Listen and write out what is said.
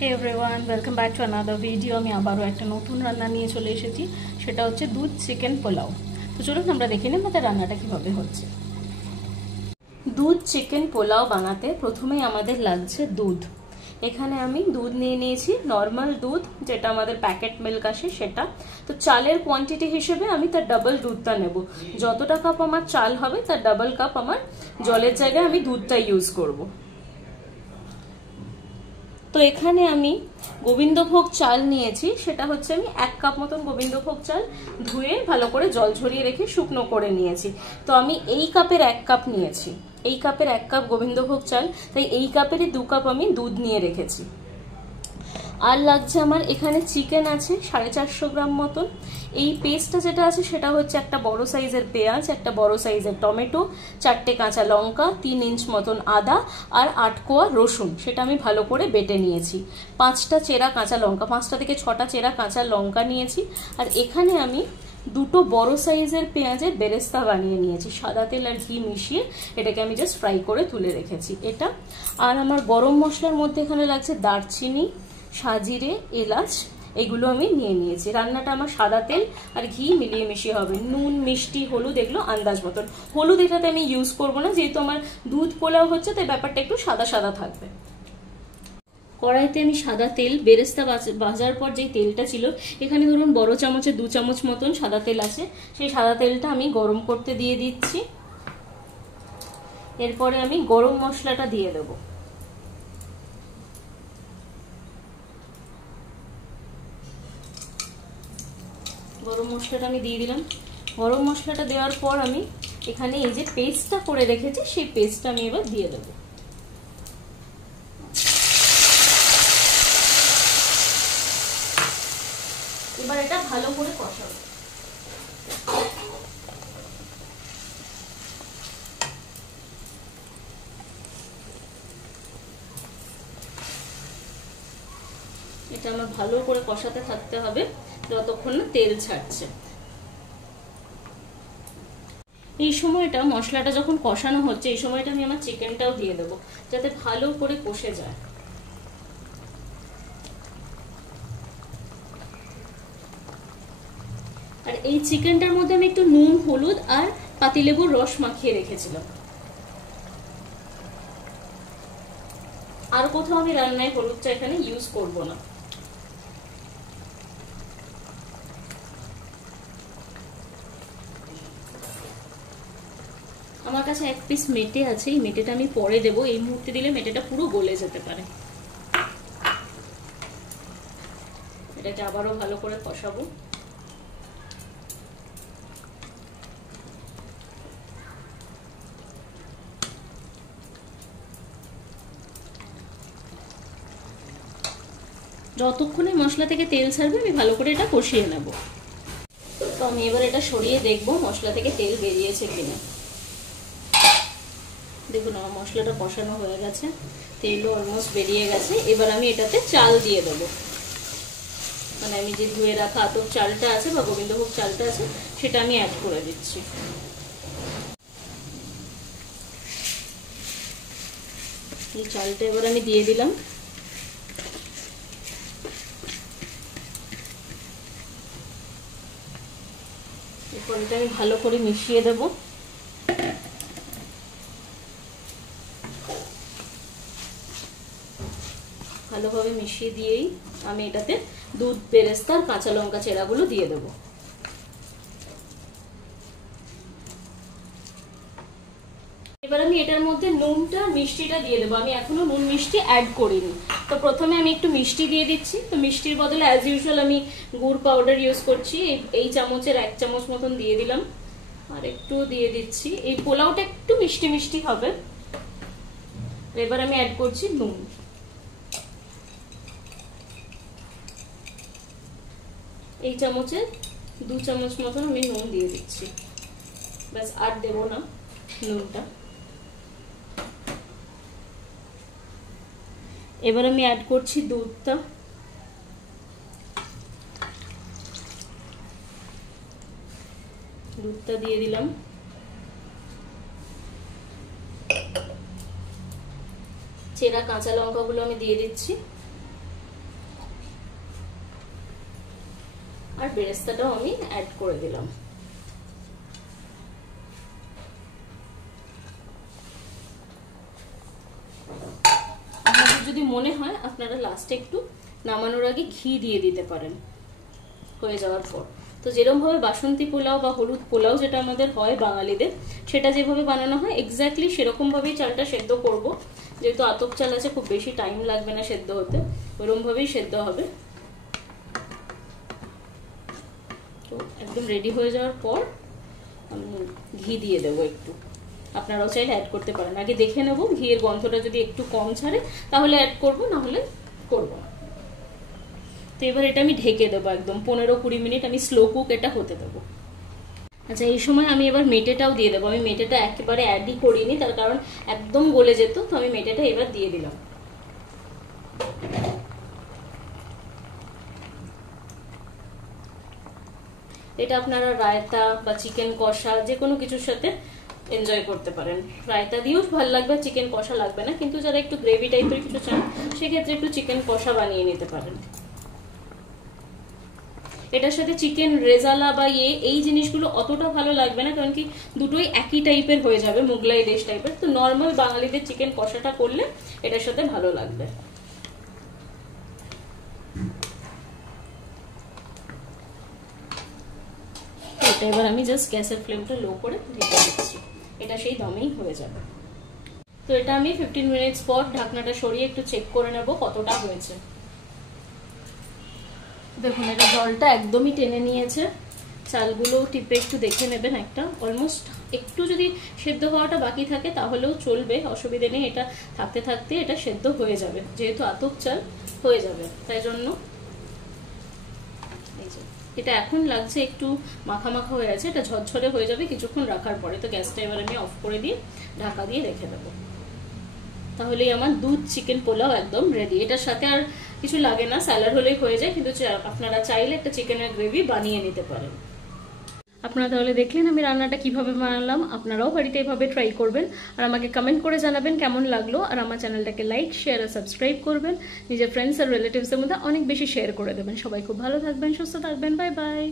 Hey everyone, welcome back to another video. আমি আবারও একটা নতুন রান্না নিয়ে চলে এসেছি, সেটা হচ্ছে দুধ চিকেন পোলাও। তো চলুন আমরা দেখে নিই আমাদের রান্নাটা কিভাবে হচ্ছে। দুধ চিকেন পোলাও বানাতে প্রথমেই আমাদের লাগছে দুধ। এখানে আমি দুধ নিয়ে নিয়েছি, নর্মাল দুধ যেটা আমাদের প্যাকেট মিল্ক আসে সেটা। তো চালের কোয়ান্টিটি হিসেবে আমি তার ডাবল দুধটা নেব। যতটা কাপ আমার চাল হবে তার ডাবল কাপ আমার জলের জায়গায় আমি দুধটা ইউজ করব। তো এখানে আমি গোবিন্দভোগ চাল নিয়েছি, সেটা হচ্ছে আমি 1 কাপ মতন গোবিন্দভোগ চাল ধুয়ে ভালো করে জল ঝরিয়ে রেখে শুকনো করে নিয়েছি। তো আমি এই কাপের 1 কাপ নিয়েছি, এই কাপের 1 কাপ গোবিন্দভোগ চাল, তাই এই কাপেরই 2 কাপ আমি দুধ নিয়ে রেখেছি। আর লাগছে আমার এখানে চিকেন আছে 450 গ্রাম মতন। এই পেস্টটা যেটা আছে সেটা হচ্ছে একটা বড় সাইজের পেঁয়াজ, একটা বড় সাইজের টমেটো, 4টে কাঁচা লঙ্কা, 3 ইঞ্চ মতন আদা আর 8 কোয়া রসুন, সেটা আমি ভালো করে বেটে নিয়েছি। 5টা চেরা কাঁচা লঙ্কা, 5টা থেকে 6টা চেরা কাঁচা লঙ্কা নিয়েছি। আর এখানে আমি 2টো বড় সাইজের পেঁয়াজের বেরেস্তা বানিয়ে নিয়েছি, সাদা তেল আর ঘি মিশিয়ে এটাকে আমি জাস্ট ফ্রাই করে তুলে রেখেছি এটা। আর আমার গরম মশলার মধ্যে এখানে লাগছে দারচিনি, সাজিরে, এলাচ, এগুলো আমি নিয়ে নিয়েছি। রান্নাটা আমার সাদা তেল আর ঘি মিলিয়ে মিশিয়ে হবে। নুন, মিষ্টি, হলুদ এগুলো আন্দাজ মতন। হলুদ এটাতে আমি ইউজ করবো না, যেহেতু আমার দুধ পোলাও হচ্ছে তাই ব্যাপারটা একটু সাদা সাদা থাকবে। কড়াইতে আমি সাদা তেল, বেরেস্তা ভাজার পর যে তেলটা ছিল, এখানে ধরুন বড় চামচে 2 চামচ মতন সাদা তেল আছে, সেই সাদা তেলটা আমি গরম করতে দিয়ে দিচ্ছি। এরপরে আমি গরম মশলাটা দিয়ে দেবো। গরম মশলাটা আমি দিয়ে দিলাম। গরম মশলাটা দেওয়ার পর আমি এখানে এই যে পেস্টটা করে রেখেছি সেই পেস্টটা আমি এবার দিয়ে দেবো। এবার এটা ভালো করে কষাবো। এটা আমার ভালো করে কষাতে থাকতে হবে যতক্ষণ না তেল ছাড়ছে। এই সময়টা মশলাটা যখন কষানো হচ্ছে, এই সময়টা আমি আমার চিকেনটাও দিয়ে দেবো যাতে ভালো করে কষে যায়। আর এই চিকেনটার মধ্যে আমি একটু নুন, হলুদ আর পাতিলেবুর রস মাখিয়ে রেখেছিলাম। আর কোথাও আমি রান্নায় হলুদটা এখানে ইউজ করব না। আমার কাছে 1 পিস মেটে আছে, এই মেটেটা আমি পরে দেবো, এই মুহূর্তে দিলে মেটেটা পুরো গলে যেতে পারে। এটাকে আবারও ভালো করে কষাবো। যতক্ষণে মশলা থেকে তেল ছাড়বে আমি ভালো করে এটা কষিয়ে নেব। তো আমি এবার এটা সরিয়ে দেখবো মশলা থেকে তেল বেরিয়েছে কিনা। দেখুন আমার মশলাটা কষানো হয়ে গেছে, তেলও অলমোস্ট বেরিয়ে গেছে। এবার আমি এটাতে চাল দিয়ে দেবো, মানে আমি যে ধুয়ে রাখা আতপ চালটা আছে বা গোবিন্দভোগ চালটা আছে সেটা আমি অ্যাড করে দিচ্ছি। এই চালটা এবার আমি দিয়ে দিলাম। এরপর এটা আমি ভালো করে মিশিয়ে দেবো। ভালোভাবে মিশিয়ে দিয়েই আমি এটাতে দুধ, বেরেস্তা আর কাঁচা লঙ্কা চেরাগুলো দিয়ে দেবো। এবার আমি এটার মধ্যে নুনটা, মিষ্টিটা দিয়ে দেবো। আমি এখনো নুন মিষ্টি অ্যাড করিনি, তো প্রথমে আমি একটু মিষ্টি দিয়ে দিচ্ছি। তো মিষ্টির বদলে অ্যাজ ইউজুয়াল আমি গুড় পাউডার ইউজ করছি, এই চামচের 1 চামচ মতন দিয়ে দিলাম। আর একটু দিয়ে দিচ্ছি, এই পোলাওটা একটু মিষ্টি মিষ্টি হবে। এবার আমি অ্যাড করছি নুন। এই চামচের 2 চামচ মতন আমি নুন দিয়ে দিচ্ছি, ব্যাস আর দেবো না নুনটা। এবার আমি অ্যাড করছি দুধটা। দুধটা দিয়ে দিলাম। চেরা কাঁচা লঙ্কাগুলো আমি দিয়ে দিচ্ছি। আর বেরেস্তাটাও আমি অ্যাড করে দিলাম। আপনাদের যদি মনে হয় আপনারা লাস্টে একটু নামানোর আগে ঘি দিয়ে দিতে পারেন হয়ে যাওয়ার পর। তো যেরকম ভাবে বাসন্তী পোলাও বা হলুদ পোলাও যেটা আমাদের হয় বাঙালিদের, সেটা যেভাবে বানানো হয় এক্স্যাক্টলি সেরকম ভাবেই চালটা সেদ্ধ করব। যেহেতু আতপ চাল আছে, খুব বেশি টাইম লাগবে না সেদ্ধ হতে, ওরকম ভাবেই সেদ্ধ হবে। তো একদম রেডি হয়ে যাওয়ার পর আমি ঘি দিয়ে দেবো একটু। আপনারাও চাইলে অ্যাড করতে পারেন। আগে দেখে নেব ঘিয়ের গন্ধটা যদি একটু কম ছাড়ে তাহলে অ্যাড করব, না হলে করব না। তো এবার এটা আমি ঢেকে দেবো একদম 15-20 মিনিট আমি স্লো কুক এটা হতে দেবো। আচ্ছা, এই সময় আমি এবার মেটেটাও দিয়ে দেবো। আমি মেটেটা একেবারে অ্যাডই করিনি, তার কারণ একদম গলে যেত। তো আমি মেটেটা এবার দিয়ে দিলাম। এটা আপনারা রায়তা বা চিকেন কষা যে কোনো কিছুর সাথে এনজয় করতে পারেন। রায়তা দিয়েও ভালো লাগবে, চিকেন কষা লাগবে না, কিন্তু যারা একটু গ্রেভি টাইপের কিছু চান সেক্ষেত্রে একটু চিকেন কষা বানিয়ে নিতে পারেন। এটার সাথে চিকেন রেজালা বা এই জিনিসগুলো অতটা ভালো লাগবে না, কারণ কি দুটোই একই টাইপের হয়ে যাবে, মোগলাই ডিশ টাইপের। তো নর্মাল বাঙালিদের চিকেন কষাটা করলে এটার সাথে ভালো লাগবে। এটা এবার আমি জাস্ট গ্যাসের ফ্লেমটা লো করে ঢেকে দিচ্ছি, এটা সেই দমেই হয়ে যাবে। তো এটা আমি 15 মিনিটস পর ঢাকনাটা সরিয়ে একটু চেক করে নেব কতটা হয়েছে। দেখুন এটা জলটা একদমই টেনে নিয়েছে। চালগুলো টিপে একটু দেখে নেবেন, একটা অলমোস্ট একটু যদি সেদ্ধ হওয়াটা বাকি থাকে তাহলেও চলবে, অসুবিধে নেই। এটা থাকতে থাকতে এটা সেদ্ধ হয়ে যাবে, যেহেতু আতপ চাল হয়ে যাবে। তাই জন্য এটা এখন লাগছে একটু মাখা মাখা হয়ে আছে, এটা ঝরঝরে হয়ে যাবে কিছুক্ষণ রাখার পরে। তো গ্যাসটা এবার আমি অফ করে দিয়ে ঢাকা দিয়ে রেখে দেবো। তাহলেই আমার দুধ চিকেন পোলাও একদম রেডি। এটার সাথে আর কিছু লাগে না, স্যালাড হলেই হয়ে যায়, কিন্তু আপনারা চাইলে একটা চিকেনের গ্রেভি বানিয়ে নিতে পারেন। আপনারা তাহলে দেখলেন আমি রান্নাটা কিভাবে বানালাম। আপনারাও বাড়িতে এভাবে ট্রাই করবেন আর আমাকে কমেন্ট করে জানাবেন কেমন লাগলো। আর আমার চ্যানেলটাকে লাইক, শেয়ার আর সাবস্ক্রাইব করবেন। নিজের ফ্রেন্ডস আর রিলেটিভসদের মধ্যে অনেক বেশি শেয়ার করে দেবেন। সবাই খুব ভালো থাকবেন, সুস্থ থাকবেন। Bye bye.